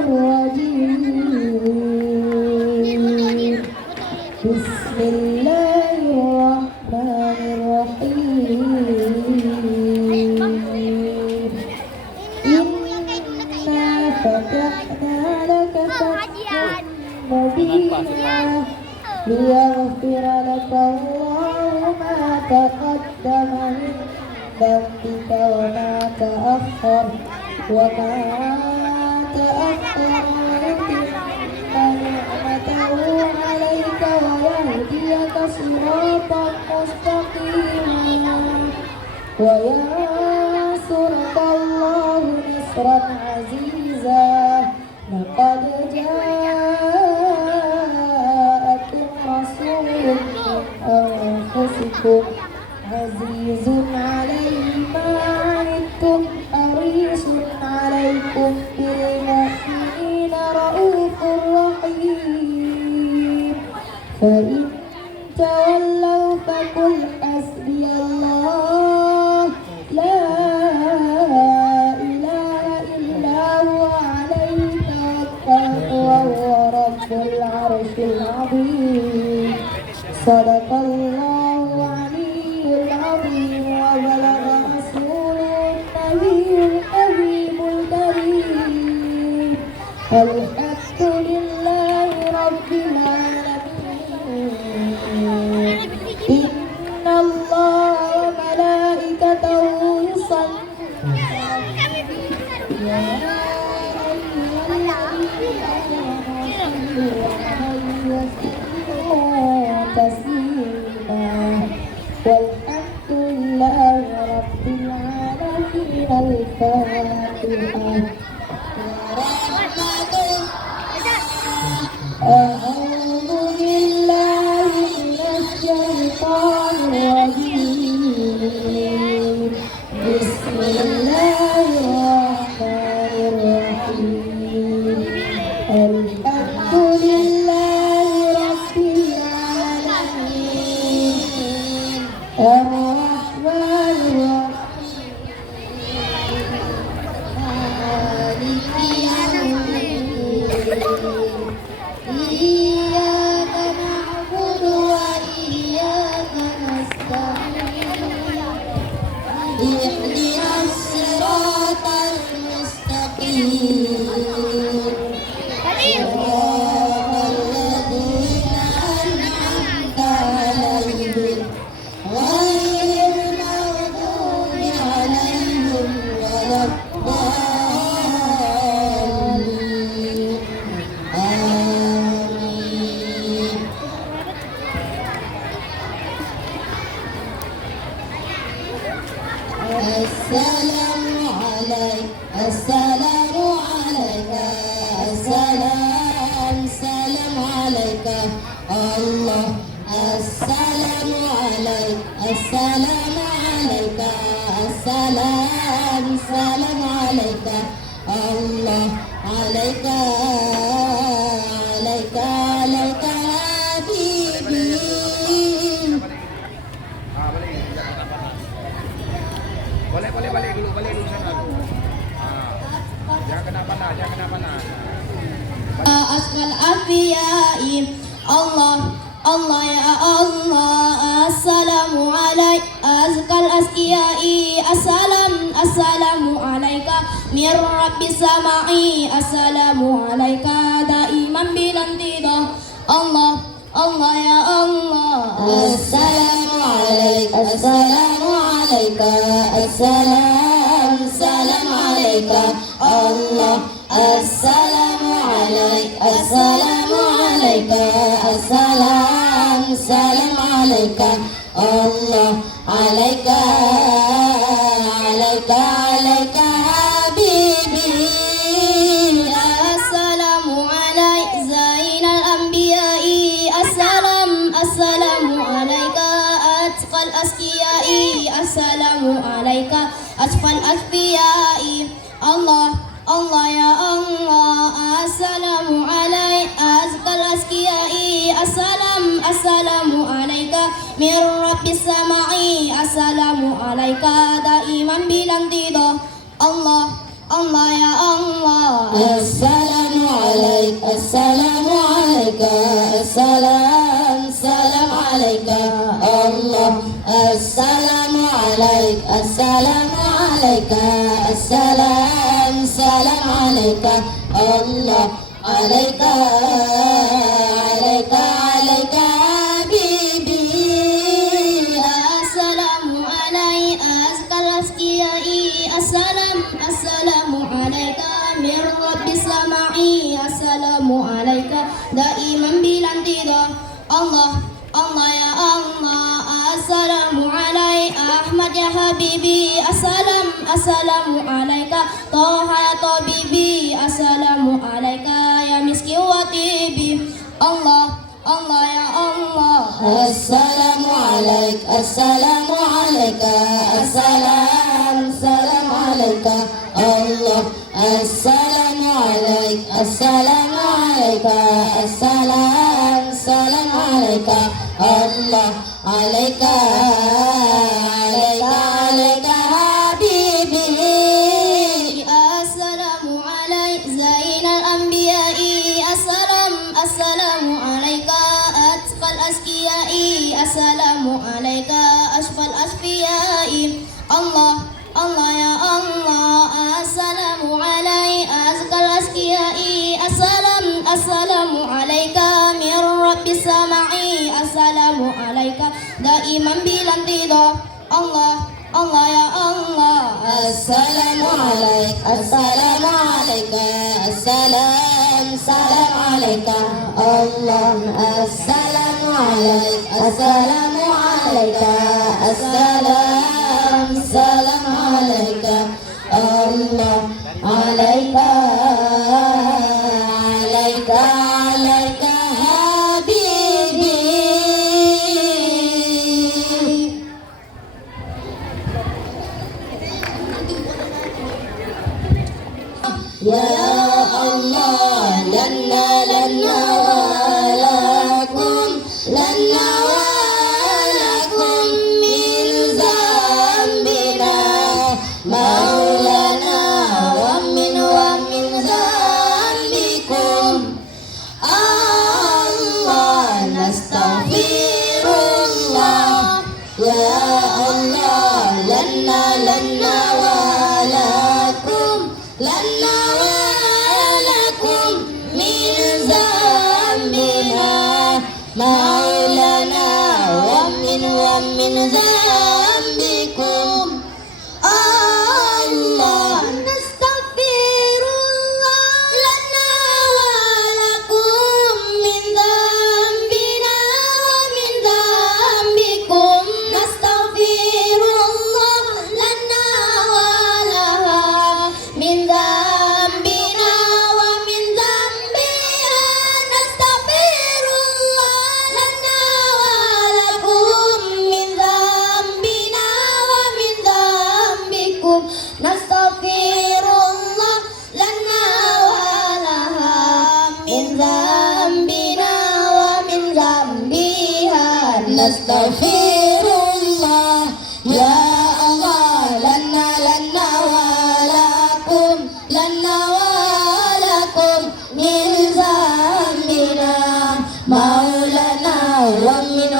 الرجيم بسم الله الرحمن الرحيم إنا فتحنا لك فتحا مبينا ليغفر لك الله ما تقدم من ذنبك وما تأخر ويتم نعمته عليك ويهديك صراطا مستقيما وينصرك الله نصرا عزيزا لقد جاءكم رسول من أنفسكم عزيز عليه ما عنتم حريص عليكم بالمؤمنين رؤوف رحيم فإن تولوا فقل حسبي الله لا إله إلا هو عليه توكلت وهو رب العرش العظيم صدق الله العلي العظيم وبلغ رسوله النبي الحبيب الكريم الحمد لله رب العالمين إن الله وملائكته يصلون يا أيها الذين آمنوا صلوا عليه تسليما والحمد لله رب العالمين الفاتحة أعوذ بالله من الشيطان الرجيم بسم الله الرحمن الرحيم الحمد لله رب العالمين الرحمن الرحيم مالك يوم الدين إياك نعبد وإياك نستعين اهدنا الصراط المستقيم صراط الذين أنعمت عليهم غير المغضوب عليهم ولا الضالين آمين السلام عليك السلام عليك السلام عليك الله السلام عليك السلام عليك السلام عليك الله عليك عليك عليك حبيبي Boleh dulu sana. Jangan kenapa-napa. Asmal Afiyai Allah Allah ya Allah Assalamu alaik Azkal Askiyai Assalamu alaika Mir Rabbis Sama'i Assalamu alaika Daiman bilang tidak Allah Allah ya Allah Assalamu alaik Assalamu alaika Assalam alaika Allah Assalamu alaik Assalamu alaika Assalam alaika Allah alaika alaika alaika habibi Assalamu alaik Zainal Anbiya'i Assalamu alaika Atqal Askiyai Assalamu alaika Atqal Asfiyai Allah Allah ya Allah Assalamu alaik Azkal Askiyai Assalamu alaika Mir Rabbis Sama'i Assalamu alaika Daiman bilang tidak Allah Allah ya Allah Assalamu عليك السلام عليك السلام سلام عليك الله السلام عليك السلام عليك السلام سلام عليك الله عليك عليك عليك حبيبي السلام عليك أزكى الأزكياء السلام السلام عليك من رب السماء السلام عليك دائما بلا انتظار الله الله يا الله السلام عليك أحمد يا حبيبي السلام السلام عليك طه يا طبيبي السلام عليك يا مسكين وطيبي الله الله يا الله السلام عليك السلام عليك السلام سلام عليك الله السلام عليك السلام عليك السلام سلام عليك الله عليك عليك عليك حبيبي السلام عليك زين الأنبياء السلام السلام عليك أتقى الأزكياء السلام عليك أشفى الأشفياء الله الله يا الله السلام عليك أزكى الأزكياء السلام السلام عليك من رب السماء السلام عليك دائما بلا انتظار الله الله يا الله السلام عليك السلام عليك السلام سلام عليك الله السلام عليك السلام عليك السلام سلام عليك الله عليك عليك عليك حبيبي يا الله لنا لنا ولكم لنا ولكم من ذنبنا مولانا ومن ذنبكم الله نستغفر الله يا الله لنا لنا ولكم لنا ولكم من ذنبنا مولانا ومن ذنبكم الله نستغفر الله لنا ولكم من ذنبنا ومن ذنبكم نستغفر الله لنا ولها من ذنبنا ومن ذنبها نستغفر الله لنا ولكم من ذنبنا ومن ذنبكم نستغفر الله لنا ولها من ذنبنا ومن ذنبها نستغفر الله يا الله لنا لنا ولكم لنا ولكم من ذنبنا مولانا ومن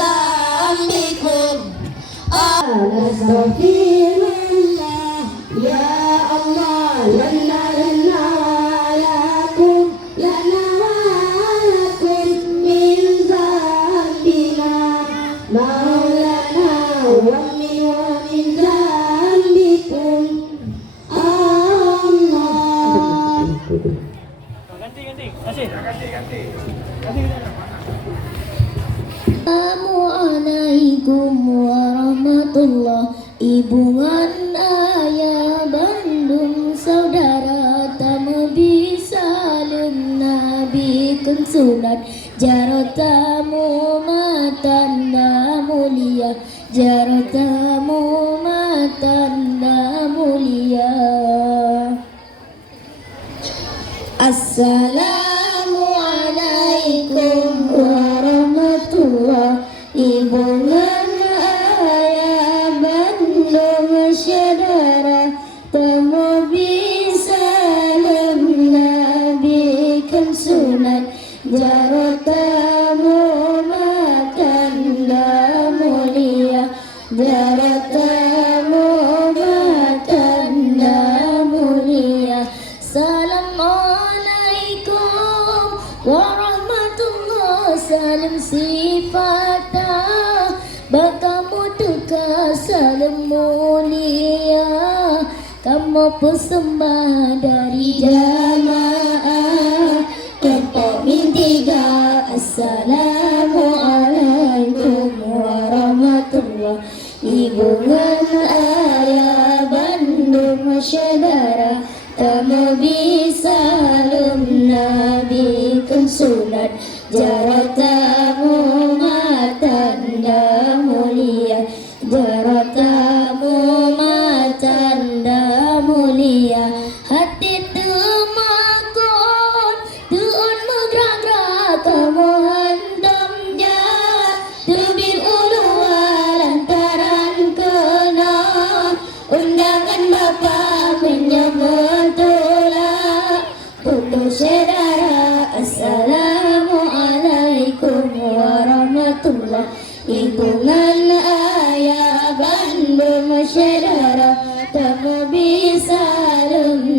ذنبكم نستغفر الله يا الله لنا لنا ولكم لنا ولكم من ذنبنا مولانا ومن ذنبكم الله Ganti. Kasih. Ganti. Assalamualaikum warahmatullahi bungan ayah Bandung saudara tamu bisalun nabi kun sunat jarotamu matanda mulia jarotamu matanda mulia. Assalamualaikum warahmatullahi wabarakatuh. Ayah Bandung saudara tamu bisalun nabi sunat jaratamu matanda mulia jaratamu matanda mulia. Assalamualaikum warahmatullah salam sifata bakamu tuka salam mulia kamu persembah dari jamaah kelompok mintiga. Assalamualaikum warahmatullah hubungan ayah Bandung saudara kamu bisa Nabi kun sunat jaratamu matanda mulia jaratamu matanda mulia. Hati temakun tuun megerak kamu handam jah tebing ulu lantaran kena undangan bapa menyambut tolak putus saudara. Assalamualaikum warahmatullah hubungan ayah Bandung saudara kamu bisa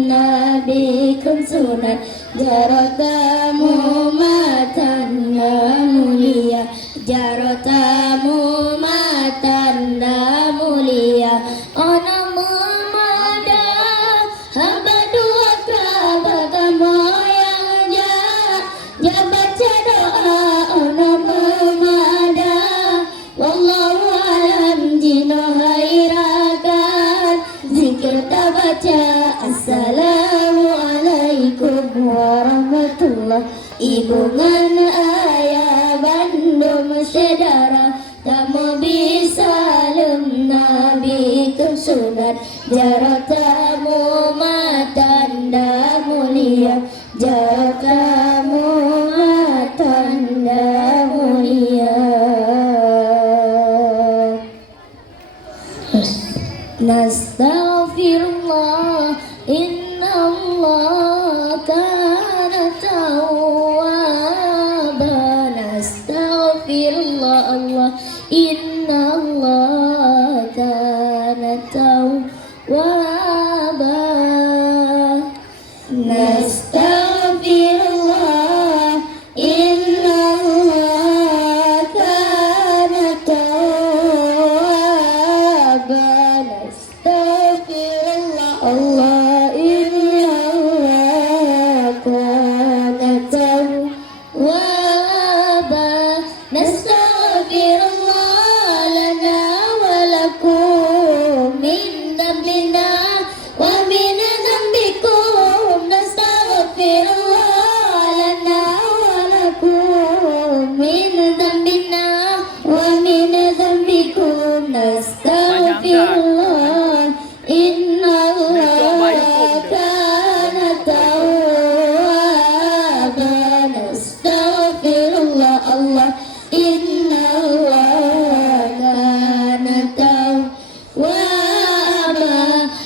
Nabi kun sunat jaratamu matanda mulia jaratamu matanda mulia. Ona memada hamba dua kabar moyang jabat doa ona memada wallahu alam jino hairakan zikir tabaca. Assalamualaikum warahmatullah hubungan ayah Bandung saudara kamu bisa Nabi kun sunat jaratamu matanda mulia jaratamu matanda mulia. Nastaghfirullah innallah kana tawwaba nastaghfirullah Allah innallah kana tawwaba nastaghfirullah innallah kana tawwaba nastaghfirullah Allah innallah kana tawwaba nastaghfirullah lana wa lakum min dhanbina wa min dhanbikum nastaghfirullah lana wa lakum min dhanbina wa min dhanbikum nastaghfirullah innallah kana tawwaba nastaghfirullah Allah innallah kana tawwaba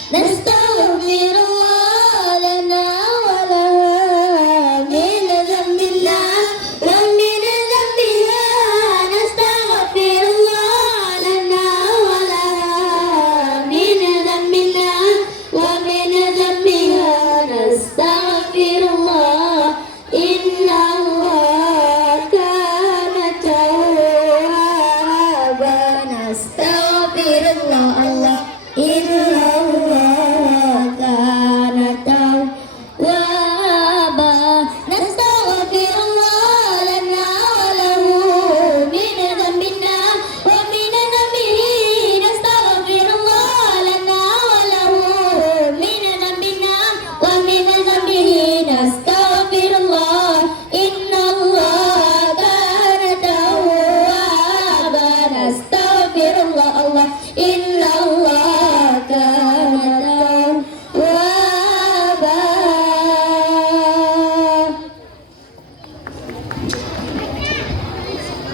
nastaghfirullah lana wa lahum min dhanbina wa min dhanbiha nastaghfirullah lana wa lahum min dhanbina wa min dhanbiha nastaghfirullah innallah kana tawwaba nastaghfirullah Allah innallah kana tawwaba nastaghfirullah lana wa lahum min dhanbina wa min dhanbihi nastaghfirullah lana wa lahum min dhanbina wa min dhanbihi nastaghfirullah innallah kana tawwaba nastaghfirullah Allah